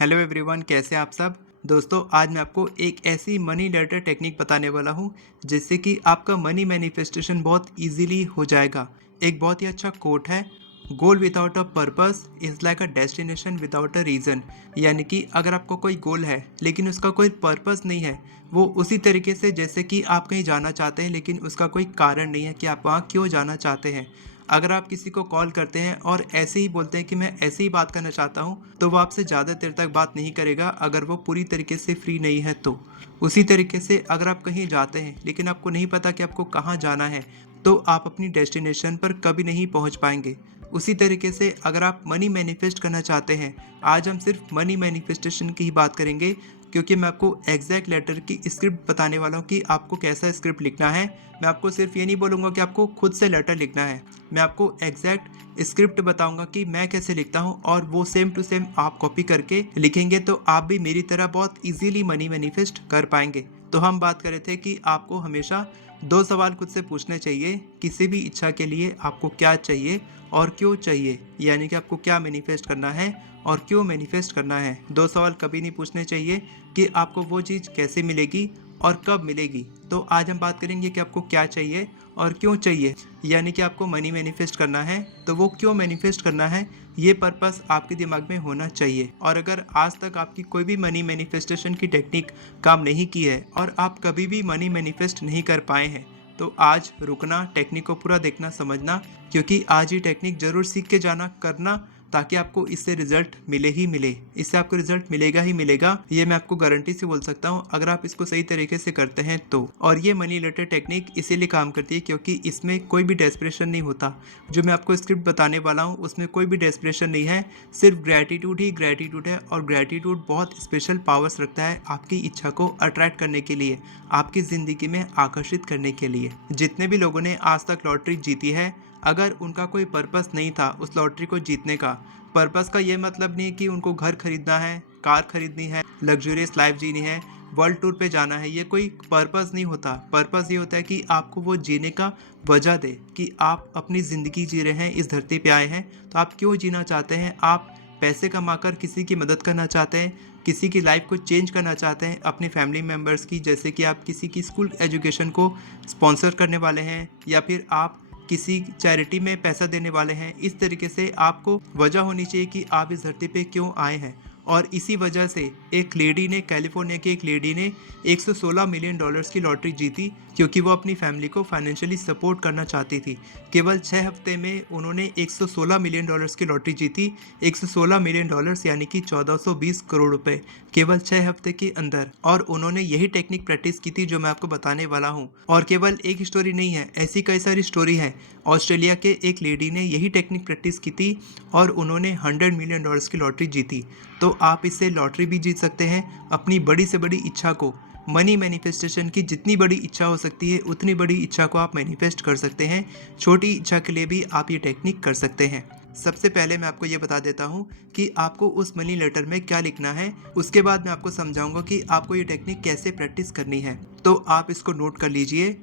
Hello everyone, कैसे हैं आप सब। दोस्तों, आज मैं आपको एक ऐसी मनी लेटर टेक्निक बताने वाला हूं जिससे कि आपका मनी मैनिफेस्टेशन बहुत इजीली हो जाएगा। एक बहुत ही अच्छा कोट है, goal without a purpose is like a destination without a reason. यानी कि अगर आपको कोई गोल है लेकिन उसका कोई पर्पस नहीं है, वो उसी तरीके से जैसे कि आप कहीं जाना चाहते हैं लेकिन उसका कोई कारण नहीं है कि आप वहाँ क्यों जाना चाहते हैं। अगर आप किसी को कॉल करते हैं और ऐसे ही बोलते हैं कि मैं ऐसे ही बात करना चाहता हूँ, तो वो आपसे ज़्यादा देर तक बात नहीं करेगा अगर वो पूरी तरीके से फ्री नहीं है तो। उसी तरीके से अगर आप कहीं जाते हैं लेकिन आपको नहीं पता कि आपको कहाँ जाना है, तो आप अपनी डेस्टिनेशन पर कभी नहीं पहुँच पाएंगे। उसी तरीके से अगर आप मनी मैनिफेस्ट करना चाहते हैं, आज हम सिर्फ मनी मैनिफेस्टेशन की ही बात करेंगे, क्योंकि मैं आपको एग्जैक्ट लेटर की स्क्रिप्ट बताने वाला हूँ कि आपको कैसा स्क्रिप्ट लिखना है। मैं आपको सिर्फ ये नहीं बोलूँगा कि आपको खुद से लेटर लिखना है, मैं आपको एग्जैक्ट स्क्रिप्ट बताऊंगा कि मैं कैसे लिखता हूँ, और वो सेम टू सेम आप कॉपी करके लिखेंगे तो आप भी मेरी तरह बहुत इजीली मनी मैनिफेस्ट कर पाएंगे। तो हम बात कर रहे थे कि आपको हमेशा दो सवाल खुद से पूछने चाहिए, किसी भी इच्छा के लिए आपको क्या चाहिए और क्यों चाहिए, यानी कि आपको क्या मैनिफेस्ट करना है और क्यों मैनिफेस्ट करना है। दो सवाल कभी नहीं पूछने चाहिए कि आपको वो चीज़ कैसे मिलेगी और कब मिलेगी। तो आज हम बात करेंगे कि आपको क्या चाहिए और क्यों चाहिए, यानी कि आपको मनी मैनिफेस्ट करना है तो वो क्यों मैनिफेस्ट करना है, ये पर्पस आपके दिमाग में होना चाहिए। और अगर आज तक आपकी कोई भी मनी मैनिफेस्टेशन की टेक्निक काम नहीं की है और आप कभी भी मनी मैनिफेस्ट नहीं कर पाए हैं, तो आज रुकना, टेक्निक को पूरा देखना, समझना, क्योंकि आज ये टेक्निक जरूर सीख के जाना, करना, ताकि आपको इससे रिजल्ट मिले ही मिले। इससे आपको रिजल्ट मिलेगा ही मिलेगा, ये मैं आपको गारंटी से बोल सकता हूँ, अगर आप इसको सही तरीके से करते हैं तो। और ये मनी लेटर टेक्निक इसीलिए काम करती है क्योंकि इसमें कोई भी डेस्परेशन नहीं होता। जो मैं आपको स्क्रिप्ट बताने वाला हूँ उसमें कोई भी डेस्परेशन नहीं है, सिर्फ ग्रेटिट्यूड ही ग्रेटिट्यूड है। और ग्रेटिट्यूड बहुत स्पेशल पावर्स रखता है आपकी इच्छा को अट्रैक्ट करने के लिए, आपकी ज़िंदगी में आकर्षित करने के लिए। जितने भी लोगों ने आज तक लॉटरी जीती है, अगर उनका कोई पर्पस नहीं था उस लॉटरी को जीतने का, पर्पस का ये मतलब नहीं कि उनको घर खरीदना है, कार खरीदनी है, लग्जूरियस लाइफ जीनी है, वर्ल्ड टूर पे जाना है, ये कोई पर्पस नहीं होता। पर्पस ये होता है कि आपको वो जीने का वजह दे कि आप अपनी ज़िंदगी जी रहे हैं, इस धरती पे आए हैं तो आप क्यों जीना चाहते हैं। आप पैसे कमाकर किसी की मदद करना चाहते हैं, किसी की लाइफ को चेंज करना चाहते हैं, अपने फैमिली मेम्बर्स की, जैसे कि आप किसी की स्कूल एजुकेशन को स्पॉन्सर करने वाले हैं, या फिर आप किसी चैरिटी में पैसा देने वाले हैं। इस तरीके से आपको वजह होनी चाहिए कि आप इस धरती पे क्यों आए हैं। और इसी वजह से एक लेडी ने, कैलिफोर्निया की एक लेडी ने 116 मिलियन डॉलर्स की लॉटरी जीती, क्योंकि वो अपनी फैमिली को फाइनेंशियली सपोर्ट करना चाहती थी। केवल 6 हफ्ते में उन्होंने 116 मिलियन डॉलर्स की लॉटरी जीती। 116 मिलियन डॉलर्स यानी कि 1420 करोड़ रुपए, केवल 6 हफ्ते के अंदर। और उन्होंने यही टेक्निक प्रैक्टिस की थी जो मैं आपको बताने वाला हूँ। और केवल एक स्टोरी नहीं है, ऐसी कई सारी स्टोरी है। ऑस्ट्रेलिया के एक लेडी ने यही टेक्निक प्रैक्टिस की थी और उन्होंने 100 मिलियन डॉलर्स की लॉटरी जीती। तो आप इससे लॉटरी भी जीत सकते हैं, अपनी बड़ी से बड़ी इच्छा को, मनी मैनिफेस्टेशन की जितनी बड़ी इच्छा हो सकती है उतनी बड़ी इच्छा को आप मैनिफेस्ट कर सकते हैं। छोटी इच्छा के लिए भी आप ये टेक्निक कर सकते हैं। सबसे पहले मैं आपको ये बता देता हूँ कि आपको उस मनी लेटर में क्या लिखना है, उसके बाद मैं आपको समझाऊंगा कि आपको ये टेक्निक कैसे प्रैक्टिस करनी है। तो आप इसको नोट कर लीजिए।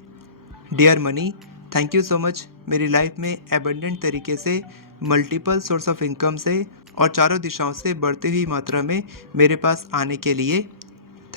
Dear money, thank you so much मेरी लाइफ में एबंडेंट तरीके से, मल्टीपल सोर्स ऑफ इनकम से और चारों दिशाओं से बढ़ती हुई मात्रा में मेरे पास आने के लिए।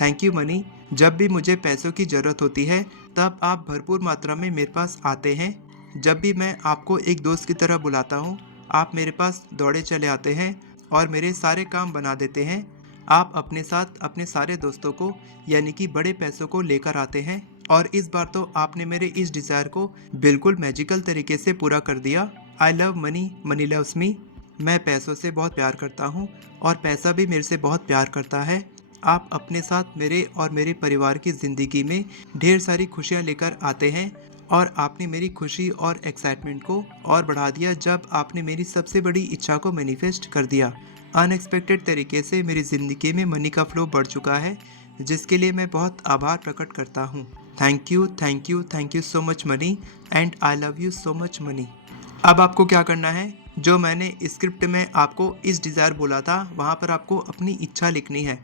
थैंक यू मनी, जब भी मुझे पैसों की ज़रूरत होती है तब आप भरपूर मात्रा में मेरे पास आते हैं। जब भी मैं आपको एक दोस्त की तरह बुलाता हूँ, आप मेरे पास दौड़े चले आते हैं और मेरे सारे काम बना देते हैं। आप अपने साथ अपने सारे दोस्तों को, यानी कि बड़े पैसों को लेकर आते हैं, और इस बार तो आपने मेरे इस डिज़ायर को बिल्कुल मैजिकल तरीके से पूरा कर दिया। I love money, money loves me. मैं पैसों से बहुत प्यार करता हूँ और पैसा भी मेरे से बहुत प्यार करता है। आप अपने साथ मेरे और मेरे परिवार की ज़िंदगी में ढेर सारी खुशियाँ लेकर आते हैं, और आपने मेरी खुशी और एक्साइटमेंट को और बढ़ा दिया जब आपने मेरी सबसे बड़ी इच्छा को मैनिफेस्ट कर दिया। अनएक्सपेक्टेड तरीके से मेरी ज़िंदगी में मनी का फ्लो बढ़ चुका है, जिसके लिए मैं बहुत आभार प्रकट करता हूँ। Thank you, thank you, thank you so much money, and I love you so much money. अब आपको क्या करना है, जो मैंने स्क्रिप्ट में आपको इस डिज़ायर बोला था, वहाँ पर आपको अपनी इच्छा लिखनी है।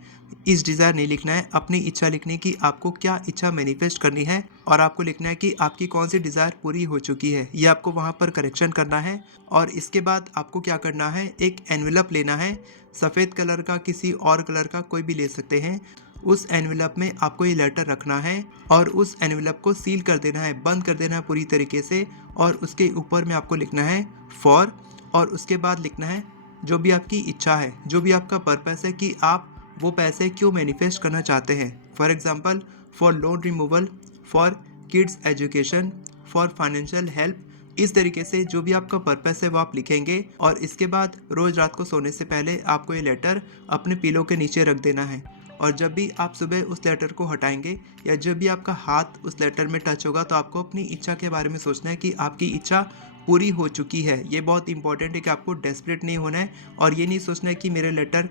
इस डिज़ायर नहीं लिखना है, अपनी इच्छा लिखनी है कि आपको क्या इच्छा मैनिफेस्ट करनी है, और आपको लिखना है कि आपकी कौन सी डिज़ायर पूरी हो चुकी है। ये आपको वहाँ पर करेक्शन करना है। और इसके बाद आपको क्या करना है, एक एनवेलप लेना है, सफ़ेद कलर का, किसी और कलर का कोई भी ले सकते हैं। उस एनवेलप में आपको ये लेटर रखना है और उस एनवेलप को सील कर देना है, बंद कर देना है पूरी तरीके से। और उसके ऊपर में आपको लिखना है फॉर, और उसके बाद लिखना है जो भी आपकी इच्छा है, जो भी आपका पर्पस है कि आप वो पैसे क्यों मैनिफेस्ट करना चाहते हैं। For example, for loan removal, for kids education, for financial help. इस तरीके से जो भी आपका पर्पस है वो आप लिखेंगे। और इसके बाद रोज़ रात को सोने से पहले आपको ये लेटर अपने पिलो के नीचे रख देना है। और जब भी आप सुबह उस लेटर को हटाएंगे या जब भी आपका हाथ उस लेटर में टच होगा, तो आपको अपनी इच्छा के बारे में सोचना है कि आपकी इच्छा पूरी हो चुकी है। ये बहुत इंपॉर्टेंट है कि आपको डेस्परेट नहीं होना है, और ये नहीं सोचना है कि मेरे लेटर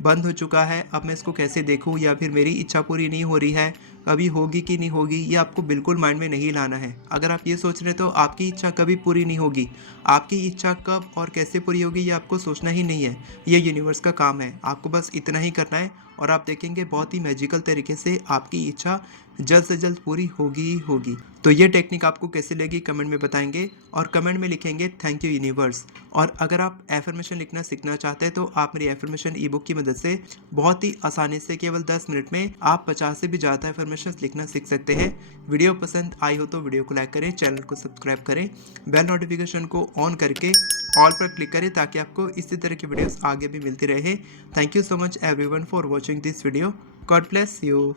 बंद हो चुका है, अब मैं इसको कैसे देखूं, या फिर मेरी इच्छा पूरी नहीं हो रही है, कभी होगी कि नहीं होगी। ये आपको बिल्कुल माइंड में नहीं लाना है। अगर आप ये सोच रहे हैं तो आपकी इच्छा कभी पूरी नहीं होगी। आपकी इच्छा कब और कैसे पूरी होगी ये आपको सोचना ही नहीं है। ये यूनिवर्स का काम है। आपको बस इतना ही करना है और आप देखेंगे बहुत ही मैजिकल तरीके से आपकी इच्छा जल्द से जल्द पूरी होगी ही होगी। तो ये टेक्निक आपको कैसे लगी कमेंट में बताएंगे, और कमेंट में लिखेंगे थैंक यू यूनिवर्स। और अगर आप एफर्मेशन लिखना सीखना चाहते हैं तो आप मेरी एफर्मेशन ई बुक की मदद से बहुत ही आसानी से केवल 10 मिनट में आप 50 से भी ज़्यादा एफर्मेशन लिखना सीख सकते हैं। वीडियो पसंद आई हो तो वीडियो को लाइक करें, चैनल को सब्सक्राइब करें, बेल नोटिफिकेशन को ऑन करके ऑल पर क्लिक करें ताकि आपको इसी तरह की वीडियोस आगे भी मिलती रहे। Thank you so much everyone for watching this video. God bless you.